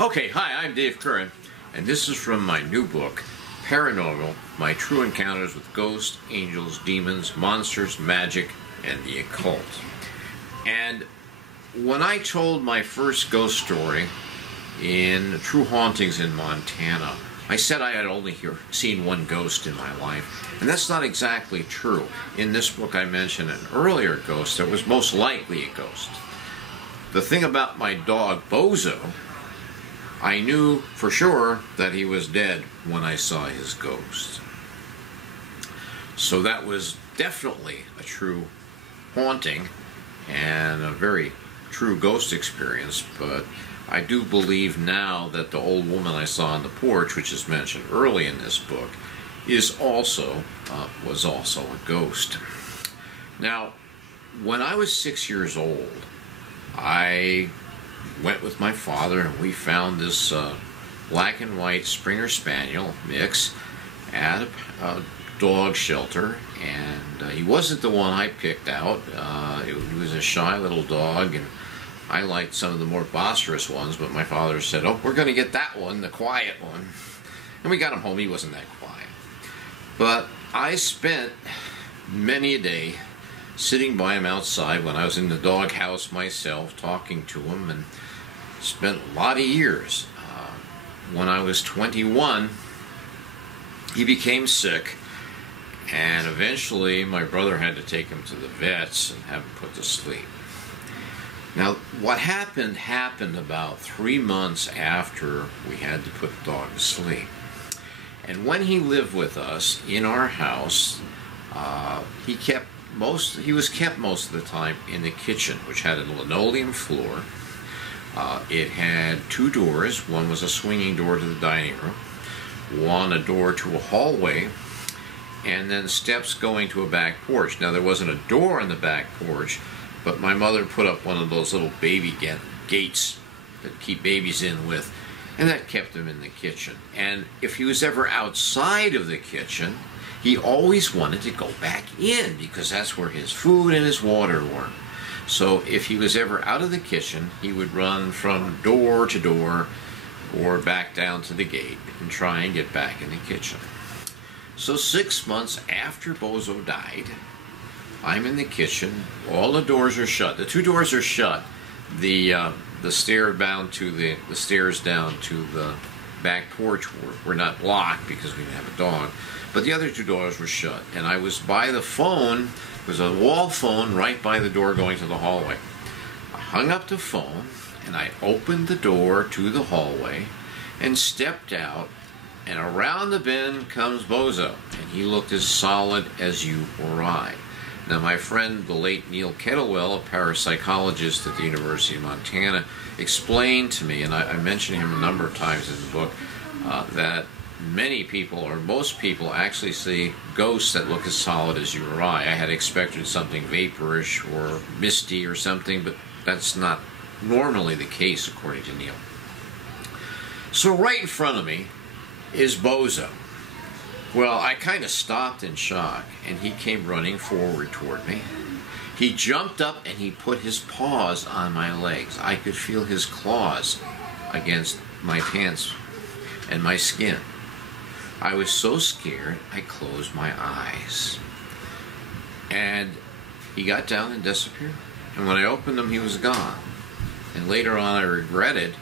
Okay, hi, I'm Dave Curran, and this is from my new book, Paranormal, My True Encounters with Ghosts, Angels, Demons, Monsters, Magic, and the Occult. And when I told my first ghost story in True Hauntings in Montana, I said I had only seen one ghost in my life, and that's not exactly true. In this book I mentioned an earlier ghost that was most likely a ghost. The thing about my dog, Bozo, I knew for sure that he was dead when I saw his ghost. So that was definitely a true haunting and a very true ghost experience, but I do believe now that the old woman I saw on the porch, which is mentioned early in this book, was also a ghost. Now, when I was 6 years old, I went with my father and we found this black and white Springer Spaniel mix at a dog shelter, and he wasn't the one I picked out. He was a shy little dog, and I liked some of the more boisterous ones, but my father said, "Oh, we're going to get that one, the quiet one." And we got him home. He wasn't that quiet. But I spent many a day sitting by him outside when I was in the dog house myself, talking to him, and spent a lot of years. When I was 21, he became sick, and eventually my brother had to take him to the vets and have him put to sleep. Now, what happened about 3 months after we had to put the dog to sleep. And when he lived with us in our house, he was kept most of the time in the kitchen, which had a linoleum floor. It had two doors. One was a swinging door to the dining room, one a door to a hallway, and then steps going to a back porch. Now, there wasn't a door on the back porch, but my mother put up one of those little baby gates that keep babies in with, and that kept him in the kitchen. And if he was ever outside of the kitchen, he always wanted to go back in because that's where his food and his water were. So if he was ever out of the kitchen, he would run from door to door or back down to the gate and try and get back in the kitchen. So 6 months after Bozo died, I'm in the kitchen. All the doors are shut. The two doors are shut. The stairs down to the back porch were not locked because we didn't have a dog, but the other two doors were shut. And I was by the phone. There was a wall phone right by the door going to the hallway. I hung up the phone and I opened the door to the hallway and stepped out, and around the bend comes Bozo, and he looked as solid as you or I. Now, my friend, the late Neil Kettlewell, a parapsychologist at the University of Montana, explained to me, and I mentioned him a number of times in the book, that many people, or most people, actually see ghosts that look as solid as you or I. I had expected something vaporish or misty or something, but that's not normally the case, according to Neil. So right in front of me is Bozo. Well, I kind of stopped in shock, and he came running forward toward me. He jumped up and he put his paws on my legs. I could feel his claws against my pants and my skin. I was so scared, I closed my eyes. And he got down and disappeared. And when I opened them, he was gone. And later on, I regretted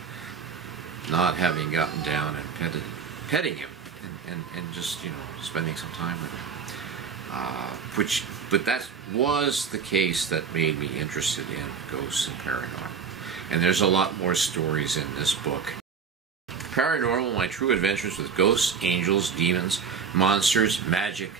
not having gotten down and petting him and just, spending some time with him. But that was the case that made me interested in ghosts and paranormal. And there's a lot more stories in this book. Paranormal, My True Adventures with Ghosts, Angels, Demons, Monsters, Magic,